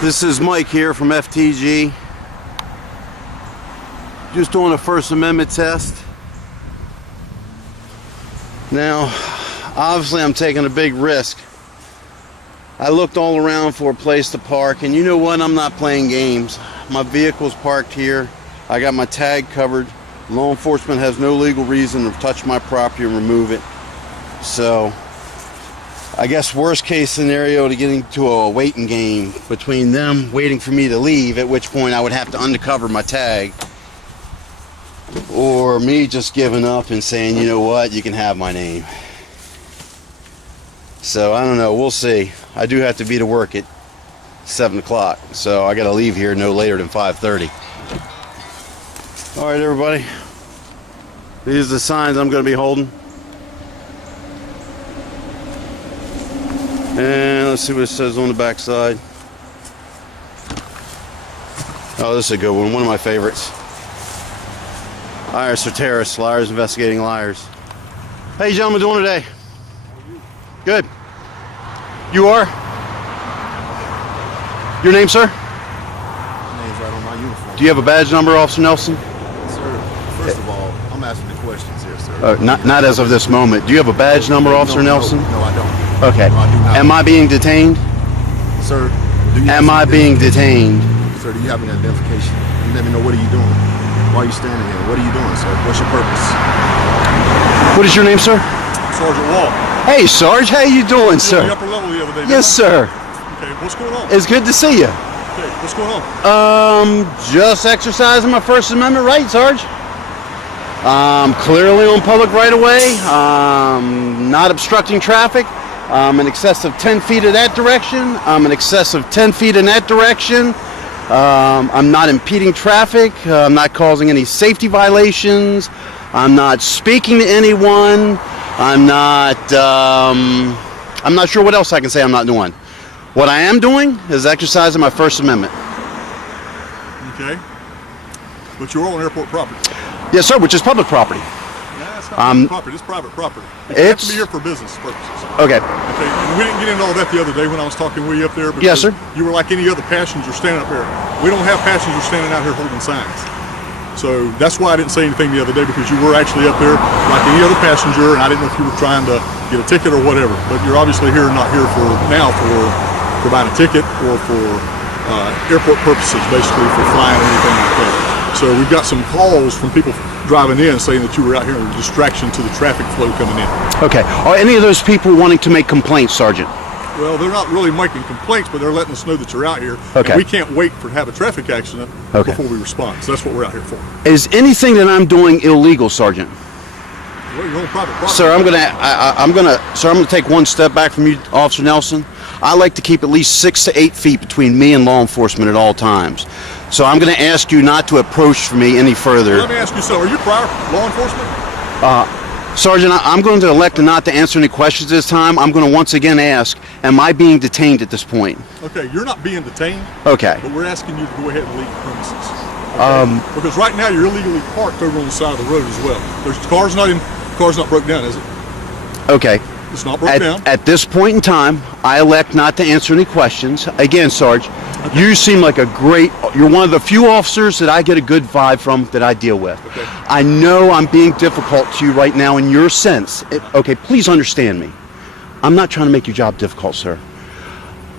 This is Mike here from FTG. Just doing a First Amendment test. Now, obviously I'm taking a big risk. I looked all around for a place to park, and you know what? I'm not playing games. My vehicle's parked here. I got my tag covered. Law enforcement has no legal reason to touch my property and remove it. So, I guess worst case scenario to get into a waiting game between them waiting for me to leave, at which point I would have to undercover my tag, or me just giving up and saying, you know what, you can have my name. So I don't know, we'll see. I do have to be to work at 7 o'clock, so I gotta leave here no later than 5:30. All right, everybody, these are the signs I'm gonna be holding. And let's see what it says on the back side. Oh, this is a good one of my favorites. Liars are terrorists, liars investigating liars. How you gentlemen doing today? Good. You are? Your name, sir? My name's right on my uniform. Do you have a badge number, Officer Nelson? Sir, first of all, I'm asking the questions here, sir. Not as of this moment. Do you have a badge number, Officer Nelson? No, I don't. Okay. No, I do not. Am I being detained? Sir, do you Am I being detained? Sir, do you have an identification? You let me know, what are you doing? Why are you standing here? What are you doing, sir? What's your purpose? What is your name, sir? Sergeant Wall. Hey, Sarge. How you doing, sir? The upper level the other day. Yes, sir. Okay, what's going on? It's good to see you. Okay, what's going on? Just exercising my First Amendment right, Sarge. Clearly on public right-of-way. Not obstructing traffic. In excess of 10 feet in that direction. I'm in excess of 10 feet in that direction. I'm not impeding traffic. I'm not causing any safety violations. I'm not speaking to anyone. I'm not sure what else I can say I'm not doing. What I am doing is exercising my First Amendment. Okay. But you're on airport property. Yes, sir, which is public property. Nah, it's not public property. It's private property. You have to be here for business purposes. Okay. Okay. And we didn't get into all that the other day when I was talking with you up there. Yes, sir. You were like any other passenger standing up there. We don't have passengers standing out here holding signs. So that's why I didn't say anything the other day, because you were actually up there like any other passenger, and I didn't know if you were trying to get a ticket or whatever. But you're obviously here, not here for now for providing a ticket or for airport purposes, basically for flying or anything like that. So we've got some calls from people driving in saying that you were out here in a distraction to the traffic flow coming in. Okay. Are any of those people wanting to make complaints, Sergeant? Well, they're not really making complaints, but they're letting us know that you're out here. Okay. And we can't wait to have a traffic accident before we respond. So that's what we're out here for. Is anything that I'm doing illegal, Sergeant? Well, you're on private property. Sir, I'm gonna take one step back from you, Officer Nelson. I like to keep at least 6 to 8 feet between me and law enforcement at all times. So I'm going to ask you not to approach me any further. Let me ask you something. Are you prior law enforcement? Sergeant, I'm going to elect not to answer any questions this time. I'm going to once again ask, am I being detained at this point? Okay, you're not being detained. Okay. But we're asking you to go ahead and leave the premises. Okay? Because right now you're illegally parked over on the side of the road as well. The car's not broke down, is it? Okay. It's not broke down. At this point in time, I elect not to answer any questions. Again, Sarge, you seem like you're one of the few officers that I get a good vibe from that I deal with. Okay. I know I'm being difficult to you right now in your sense. Okay, please understand me. I'm not trying to make your job difficult, sir.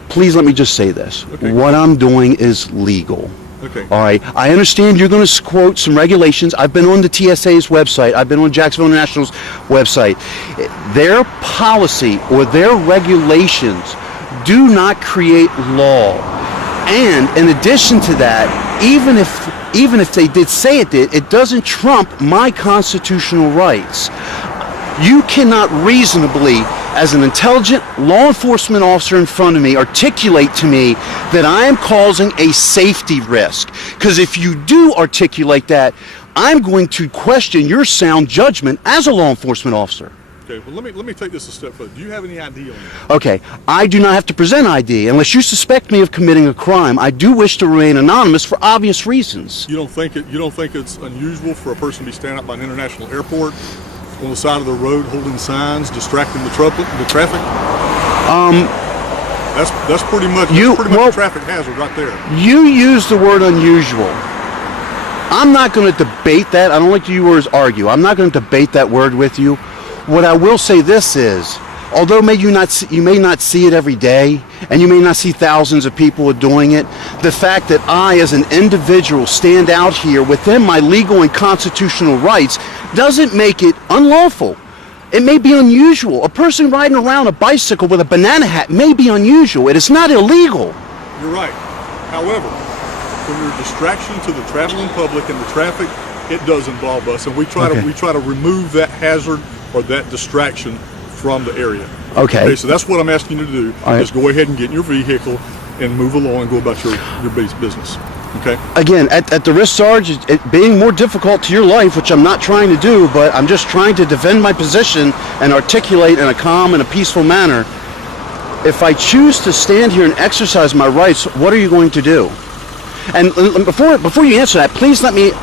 Please let me just say this. Okay. What I'm doing is legal. Okay. All right. I understand you're going to quote some regulations. I've been on the TSA's website. I've been on Jacksonville International's website. Their policy or their regulations do not create law. And in addition to that, even if they did say it did, it doesn't trump my constitutional rights. You cannot reasonably, as an intelligent law enforcement officer in front of me, articulate to me that I am causing a safety risk. Because if you do articulate that, I'm going to question your sound judgment as a law enforcement officer. Okay, well let me take this a step further. Do you have any ID on you? Okay, I do not have to present ID unless you suspect me of committing a crime. I do wish to remain anonymous for obvious reasons. You don't think it's unusual for a person to be standing up by an international airport on the side of the road holding signs, distracting the traffic? That's pretty much a traffic hazard right there. You use the word unusual. I'm not going to debate that. I don't like to use words argue. I'm not going to debate that word with you. What I will say this is, although you may not see it every day, and you may not see thousands of people doing it, the fact that I, as an individual, stand out here within my legal and constitutional rights doesn't make it unlawful. It may be unusual. A person riding around a bicycle with a banana hat may be unusual. It is not illegal. You're right. However, when you're a distraction to the traveling public and the traffic, it does involve us, and we try to remove that hazard or that distraction from the area. Okay. So that's what I'm asking you to do. Right. Is go ahead and get in your vehicle and move along and go about your business. Okay. Again, at the risk, Sarge, it being more difficult to your life, which I'm not trying to do, but I'm just trying to defend my position and articulate in a calm and a peaceful manner. If I choose to stand here and exercise my rights, what are you going to do? And before you answer that, please let me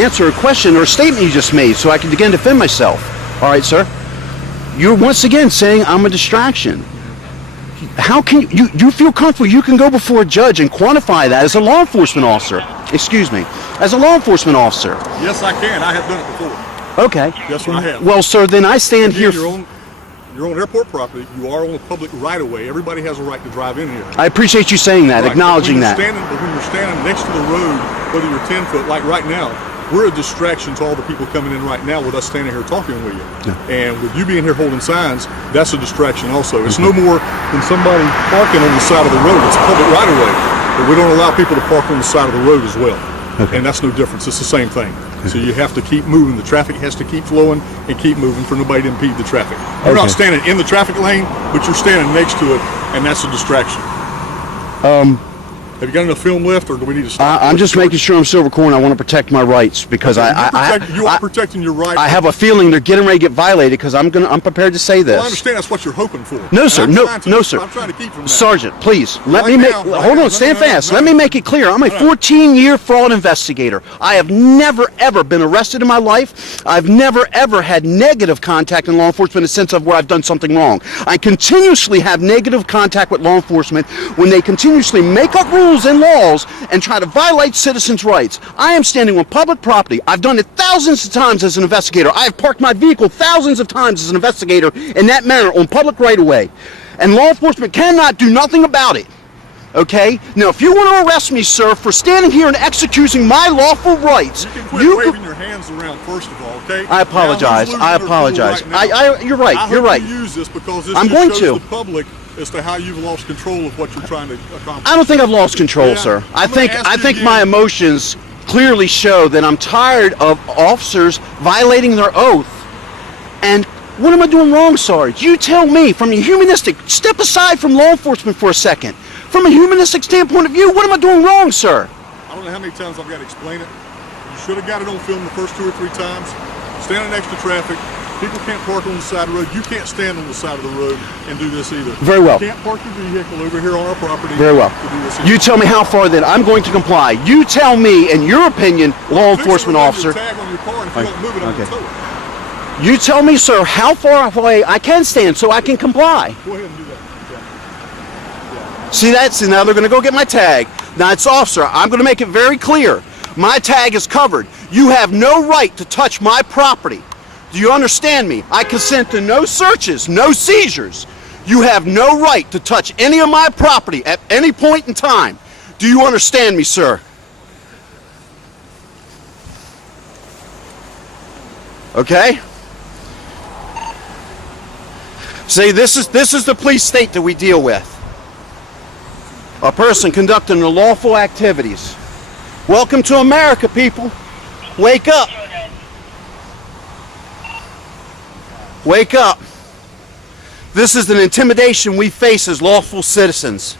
answer a question or a statement you just made so I can again defend myself. All right, sir? You're once again saying I'm a distraction. How can you feel comfortable you can go before a judge and quantify that as a law enforcement officer? Excuse me, as a law enforcement officer. Yes, I can. I have done it before. Okay. Yes, I have. Well, sir, then I stand here. You're on airport property. You are on a public right-of-way. Everybody has a right to drive in here. I appreciate you saying that, right. acknowledging that. But when you're standing next to the road, whether you're 10 foot, like right now, we're a distraction to all the people coming in right now with us standing here talking with you. Yeah. And with you being here holding signs, that's a distraction also. It's no more than somebody parking on the side of the road. It's a public right-of-way, but we don't allow people to park on the side of the road as well. Okay. And that's no difference. It's the same thing. So you have to keep moving. The traffic has to keep flowing and keep moving for nobody to impede the traffic. You're not standing in the traffic lane, but you're standing next to it, and that's a distraction. Have you got enough film left, or do we need to stop? I'm just making sure I'm still recording. I want to protect my rights because you are protecting your rights. I have a feeling they're getting ready to get violated because I'm prepared to say this. Well, I understand that's what you're hoping for. No, sir. No, sir. I'm trying to keep from that. Sergeant, please hold on. Stand fast. Let me make it clear. I'm a 14-year fraud investigator. I have never ever been arrested in my life. I've never ever had negative contact in law enforcement in the sense of where I've done something wrong. I continuously have negative contact with law enforcement when they continuously make up rules and laws and try to violate citizens' rights. I am standing on public property. I've done it thousands of times as an investigator. I have parked my vehicle thousands of times as an investigator in that manner on public right-of-way. And law enforcement cannot do nothing about it. Okay? Now, if you want to arrest me, sir, for standing here and executing my lawful rights, you can quit waving your hands around, first of all, okay? I apologize. I apologize. You're right. You're right. I hope you use this because this I'm just going shows to. the public as to how you've lost control of what you're trying to accomplish. I don't think I've lost control, sir. I think my emotions clearly show that I'm tired of officers violating their oath. And what am I doing wrong, Sarge? You tell me, from a humanistic, step aside from law enforcement for a second. From a humanistic standpoint of view, what am I doing wrong, sir? I don't know how many times I've got to explain it. You should have got it on film the first 2 or 3 times. Standing next to traffic. People can't park on the side of the road. You can't stand on the side of the road and do this either. Very well. You can't park your vehicle over here on our property. Very well. To do this either. You tell me how far then I'm going to comply. You tell me, in your opinion, law enforcement officer. Tag on your car, and if you don't move it, I'm going to tow it. You tell me, sir, how far away I can stand so I can comply. Go ahead and do that. Yeah. See that? See, now they're going to go get my tag. Now, it's officer. I'm going to make it very clear. My tag is covered. You have no right to touch my property. Do you understand me? I consent to no searches, no seizures. You have no right to touch any of my property at any point in time. Do you understand me, sir? Okay? See, this is the police state that we deal with. A person conducting unlawful activities. Welcome to America, people. Wake up. Wake up. This is an intimidation we face as lawful citizens.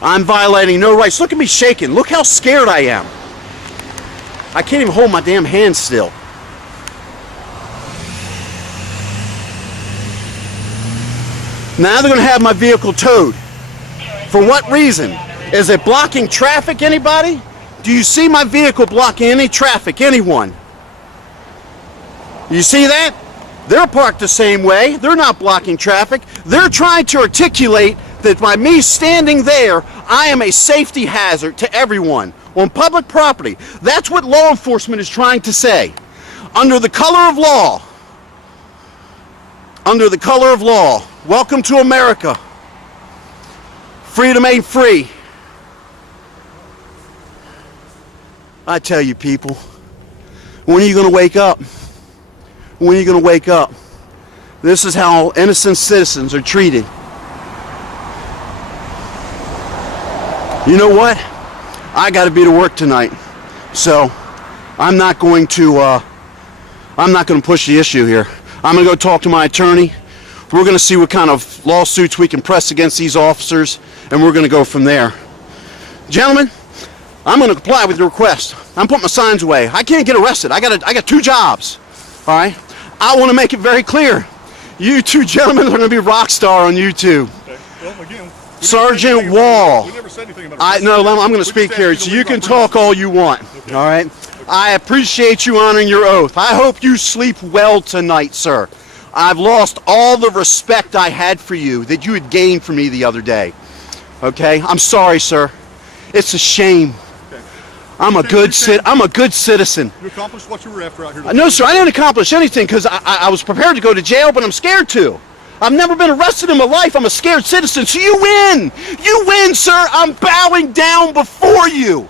I'm violating no rights. Look at me shaking. Look how scared I am. I can't even hold my damn hand still. Now they're going to have my vehicle towed. For what reason? Is it blocking traffic, anybody? Do you see my vehicle blocking any traffic, anyone? You see that? They're parked the same way. They're not blocking traffic. They're trying to articulate that by me standing there, I am a safety hazard to everyone on public property. That's what law enforcement is trying to say. Under the color of law, welcome to America. Freedom ain't free. I tell you, people, when are you going to wake up? When are you going to wake up? This is how innocent citizens are treated. You know what? I got to be to work tonight, so I'm not going to push the issue here. I'm going to go talk to my attorney. We're going to see what kind of lawsuits we can press against these officers, and we're going to go from there. Gentlemen, I'm going to comply with your request. I'm putting my signs away. I can't get arrested. I got 2 jobs. All right? I want to make it very clear. You 2 gentlemen are going to be rock star on YouTube. Okay. Well, again, Sergeant Wall. We never said anything about I'm going to speak here, so you can talk all you want. Okay. All right? I appreciate you honoring your oath. I hope you sleep well tonight, sir. I've lost all the respect I had for you that you had gained from me the other day. Okay? I'm sorry, sir. It's a shame. Okay. I'm a good citizen. You accomplished what you were after out here. No, sir, I didn't accomplish anything because I was prepared to go to jail, but I'm scared to. I've never been arrested in my life. I'm a scared citizen, so you win. You win, sir. I'm bowing down before you.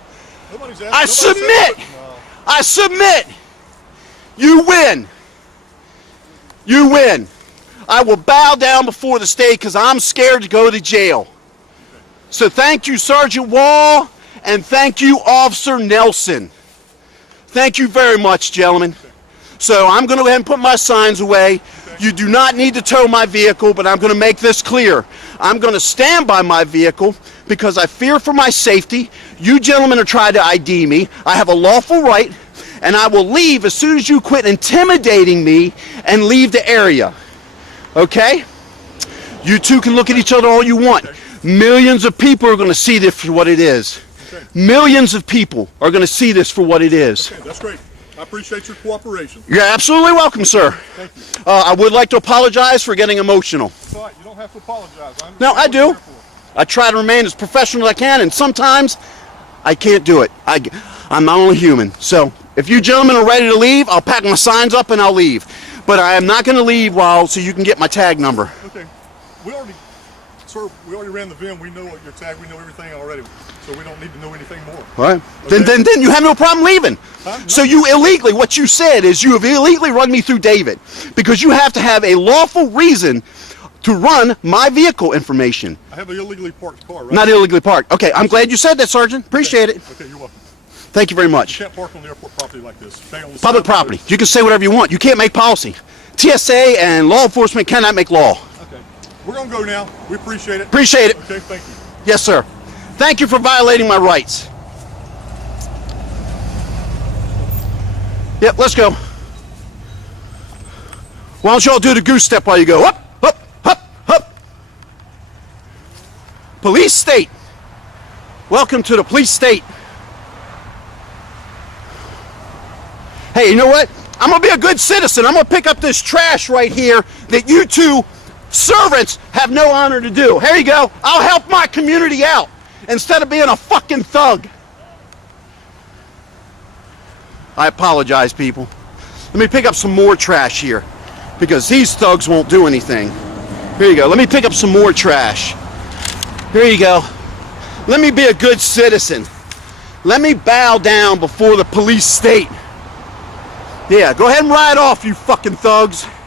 I submit. I submit. You win. You win. I will bow down before the state because I'm scared to go to jail. So thank you, Sergeant Wall, and thank you, Officer Nelson. Thank you very much, gentlemen. So I'm going to go ahead and put my signs away. You do not need to tow my vehicle, but I'm going to make this clear. I'm going to stand by my vehicle because I fear for my safety. You gentlemen are trying to ID me. I have a lawful right, and I will leave as soon as you quit intimidating me and leave the area. Okay? You 2 can look at each other all you want. Millions of people are going to see this for what it is. Okay. Millions of people are going to see this for what it is. Okay, that's great. I appreciate your cooperation. You're absolutely welcome, sir. Thank you. I would like to apologize for getting emotional. It's all right. You don't have to apologize. No, I do. I try to remain as professional as I can, and sometimes I can't do it. I'm not only human. So if you gentlemen are ready to leave, I'll pack my signs up and I'll leave. But I am not going to leave so you can get my tag number. Okay. Sir, we already ran the VIN. We know what your tag. We know everything already. So we don't need to know anything more. All right. Okay. Then you have no problem leaving. Huh? No. So what you said is you have illegally run me through David because you have to have a lawful reason to run my vehicle information. I have an illegally parked car, right? Not illegally parked. Okay, I'm glad you said that, Sergeant. Appreciate it. Okay, you're welcome. Thank you very You much. can't park on the airport property like this. Okay, on the Public side of the property. You can say whatever you want. You can't make policy. TSA and law enforcement cannot make law. road. Okay. We're going to go now. We appreciate it. Appreciate it. Okay, thank you. Yes, sir. Thank you for violating my rights. Yep, let's go. Why don't you all do the goose step while you go? Up, up, up, up. Police State. Welcome to the Police State. Hey, you know what? I'm going to be a good citizen. I'm going to pick up this trash right here that you 2 servants have no honor to do. Here you go. I'll help my community out instead of being a fucking thug. I apologize, people. Let me pick up some more trash here because these thugs won't do anything. Here you go. Let me pick up some more trash. Here you go. Let me be a good citizen. Let me bow down before the police state. Yeah, go ahead and ride off, you fucking thugs.